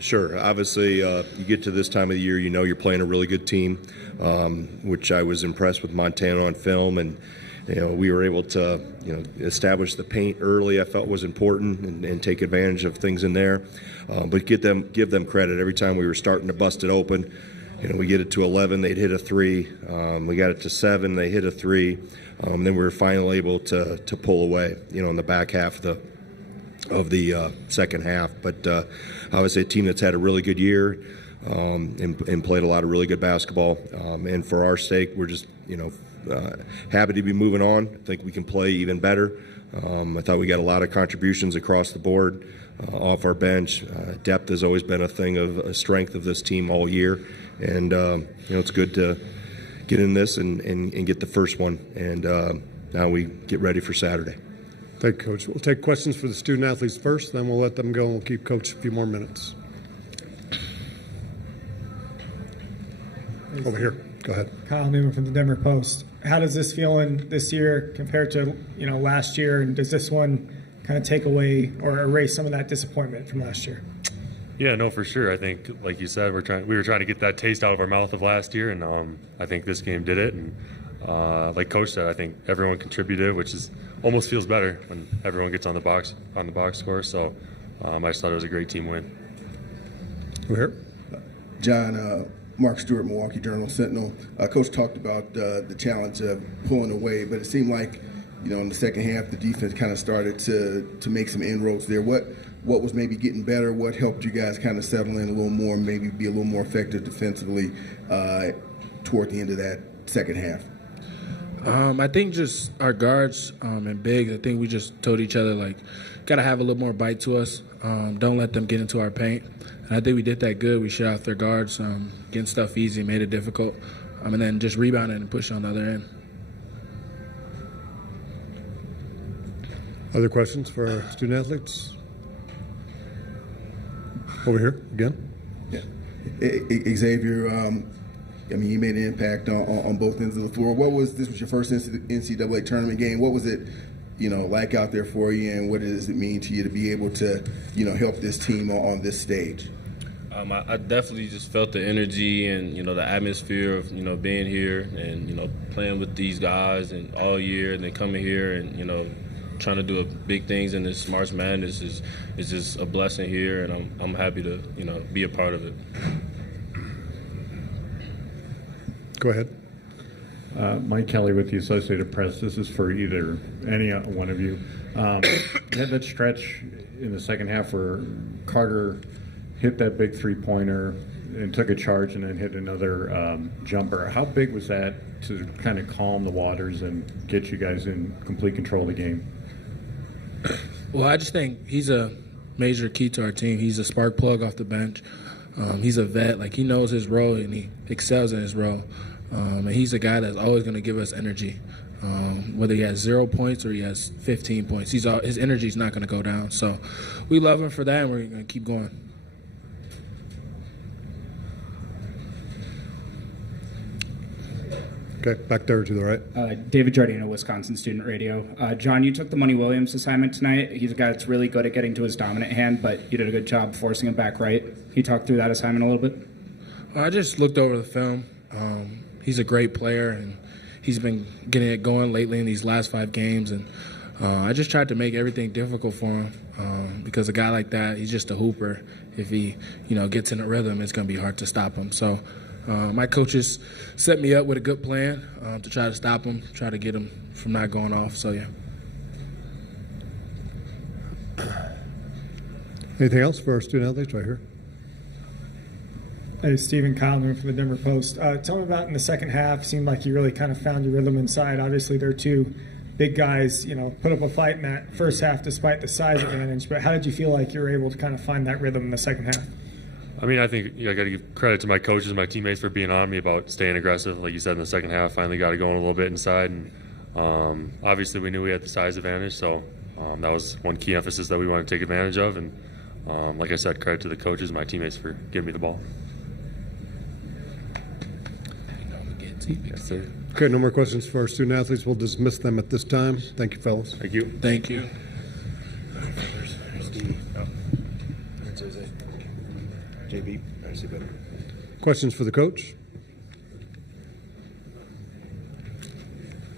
Sure. Obviously, you get to this time of the year, you know you're playing a really good team, which I was impressed with Montana on film, and we were able to establish the paint early. I felt was important, and take advantage of things in there. But give them credit. Every time we were starting to bust it open, we get it to 11, they'd hit a 3. We got it to 7, they hit a 3. Then we were finally able to pull away, in the back half of the second half. But obviously a team that's had a really good year and played a lot of really good basketball. And for our sake, we're just happy to be moving on. I think we can play even better. I thought we got a lot of contributions across the board off our bench. Depth has always been a strength of this team all year. And it's good to get in this and get the first one. And now we get ready for Saturday. Thank you, Coach. We'll take questions for the student athletes first, then we'll let them go and we'll keep Coach a few more minutes. Over here. Go ahead. Kyle Newman from the Denver Post. How does this feel in this year compared to last year, and does this one kind of take away or erase some of that disappointment from last year? Yeah, no, for sure. I think, like you said, we were trying to get that taste out of our mouth of last year, and I think this game did it. And like Coach said, I think everyone contributed, which almost feels better when everyone gets on the box score. So I just thought it was a great team win. Over here. John, Mark Stewart, Milwaukee Journal-Sentinel. Coach talked about the challenge of pulling away, but it seemed like, in the second half, the defense kind of started to make some inroads there. What was maybe getting better? What helped you guys kind of settle in a little more, maybe be a little more effective defensively toward the end of that second half? I think just our guards and bigs, I think we just told each other, got to have a little more bite to us. Don't let them get into our paint. And I think we did that good. We shut out their guards, getting stuff easy, made it difficult, and then just rebounded and pushed on the other end. Other questions for our student athletes? Over here, again. Yeah. Xavier, you made an impact on both ends of the floor. This was your first NCAA tournament game. What was it, like out there for you, and what does it mean to you to be able to, help this team on this stage? I definitely just felt the energy and, the atmosphere of, being here and, playing with these guys and all year and then coming here and, trying to do big things in this March Madness is just a blessing here, and I'm happy to, be a part of it. Go ahead. Mike Kelly with the Associated Press. This is for either any one of you. You had that stretch in the second half where Carter hit that big three-pointer and took a charge and then hit another jumper. How big was that to kind of calm the waters and get you guys in complete control of the game? Well, I just think he's a major key to our team. He's a spark plug off the bench. He's a vet. He knows his role, and he excels in his role. And he's a guy that's always going to give us energy. Whether he has 0 points or he has 15 points, his energy is not going to go down. So we love him for that, and we're going to keep going. Okay, back there to the right. David Giardino, Wisconsin Student Radio. John, you took the Money Williams assignment tonight. He's a guy that's really good at getting to his dominant hand, but you did a good job forcing him back right. Can you talk through that assignment a little bit? I just looked over the film. He's a great player, and he's been getting it going lately in these last 5 games. And I just tried to make everything difficult for him because a guy like that, he's just a hooper. If he, gets in a rhythm, it's going to be hard to stop him. So my coaches set me up with a good plan to try to stop him, try to get him from not going off. So, yeah. Anything else for our student athletes right here? Hey, Stephen Kyle from the Denver Post. Tell me about in the second half. Seemed like you really kind of found your rhythm inside. Obviously, they're two big guys, put up a fight in that first half despite the size advantage. But how did you feel like you were able to kind of find that rhythm in the second half? I think I got to give credit to my coaches, my teammates for being on me about staying aggressive. Like you said, in the second half, finally got it going a little bit inside. And obviously, we knew we had the size advantage, so that was one key emphasis that we wanted to take advantage of. And like I said, credit to the coaches, my teammates for giving me the ball. Yes, sir. Okay, no more questions for our student athletes. We'll dismiss them at this time. Thank you, fellas. Thank you. Thank you. JB, I see better. Questions for the coach?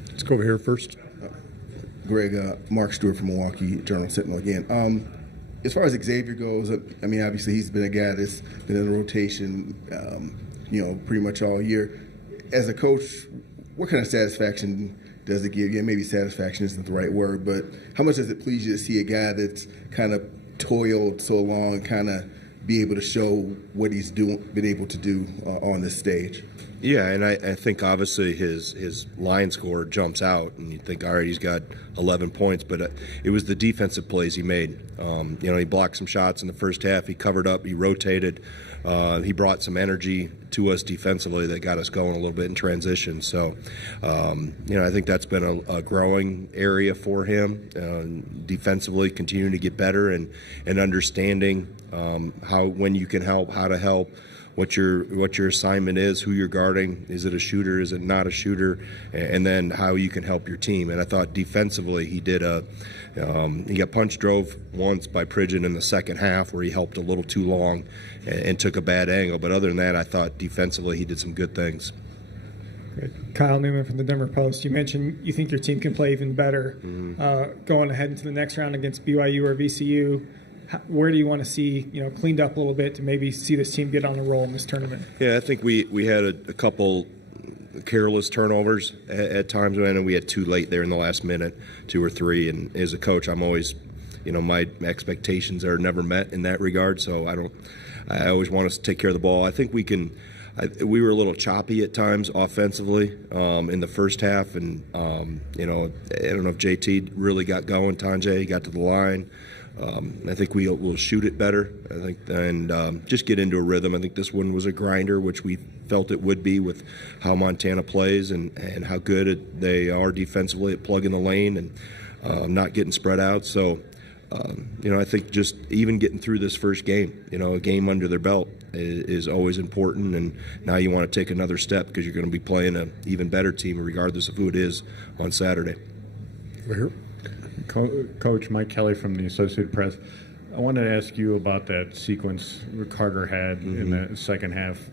Let's go over here first. Greg, Mark Stewart from Milwaukee Journal Sentinel again. As far as Xavier goes, I mean, obviously he's been a guy that's been in the rotation, pretty much all year. As a coach, what kind of satisfaction does it give you? Maybe satisfaction isn't the right word, but how much does it please you to see a guy that's kind of toiled so long, kind of be able to show what he's been able to do on this stage? Yeah, and I think obviously his line score jumps out, and you think, all right, he's got 11 points, but it was the defensive plays he made. He blocked some shots in the first half. He covered up. He rotated. He brought some energy to us defensively that got us going a little bit in transition. So, I think that's been a growing area for him. Defensively, continuing to get better and understanding when you can help, how to help. What your assignment is, who you're guarding, is it a shooter, is it not a shooter, and then how you can help your team. And I thought defensively he did he got punch drove once by Pridgeon in the second half where he helped a little too long and took a bad angle. But other than that, I thought defensively he did some good things. Great. Kyle Newman from the Denver Post. You mentioned you think your team can play even better going ahead into the next round against BYU or VCU. Where do you want to see, cleaned up a little bit to maybe see this team get on a roll in this tournament? Yeah, I think we had a couple careless turnovers at times, and we had two late there in the last minute, 2 or 3. And as a coach, I'm always, my expectations are never met in that regard. So I always want us to take care of the ball. I think we can. We were a little choppy at times offensively in the first half, and I don't know if JT really got going. Tanjay got to the line. I think we'll shoot it better. I think, and just get into a rhythm. I think this one was a grinder, which we felt it would be with how Montana plays and how good they are defensively at plugging the lane and not getting spread out. So, I think just even getting through this first game, a game under their belt is always important. And now you want to take another step because you're going to be playing an even better team, regardless of who it is, on Saturday. Over here. Coach Mike Kelly from the Associated Press. I wanted to ask you about that sequence Carter had in the second half.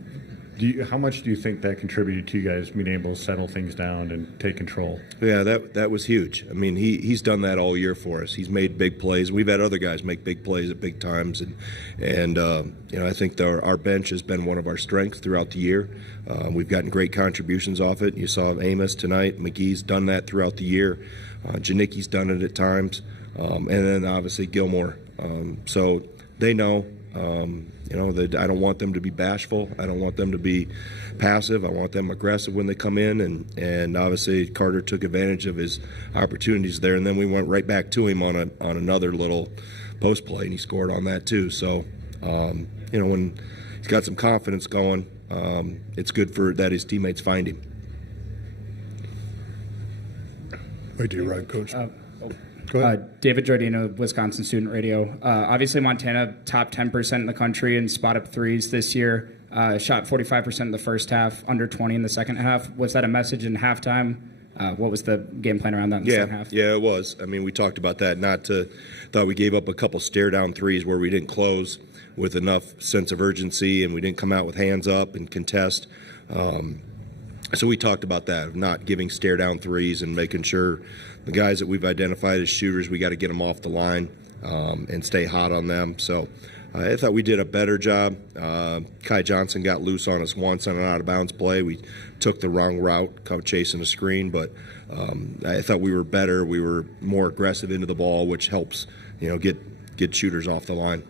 How much do you think that contributed to you guys being able to settle things down and take control? Yeah, that was huge. I mean, he's done that all year for us. He's made big plays. We've had other guys make big plays at big times, and I think our bench has been one of our strengths throughout the year. We've gotten great contributions off it. You saw Amos tonight. McGee's done that throughout the year. Janicki's done it at times, and then obviously Gilmore. So they know. That I don't want them to be bashful. I don't want them to be passive. I want them aggressive when they come in, and obviously Carter took advantage of his opportunities there, and then we went right back to him on another little post play, and he scored on that too. So when he's got some confidence going, it's good for that his teammates find him. Wait till you're right, Coach. Go ahead. David Giordino, Wisconsin Student Radio. Obviously, Montana top 10% in the country in spot-up threes this year. Shot 45% in the first half, under 20 in the second half. Was that a message in halftime? What was the game plan around that in the second half? Yeah, it was. I mean, we talked about that. Thought we gave up a couple stare-down threes where we didn't close with enough sense of urgency, and we didn't come out with hands up and contest. So we talked about that, of not giving stare-down threes and making sure the guys that we've identified as shooters, we got to get them off the line and stay hot on them. So I thought we did a better job. Kai Johnson got loose on us once on an out-of-bounds play. We took the wrong route, chasing a screen, but I thought we were better. We were more aggressive into the ball, which helps, get shooters off the line.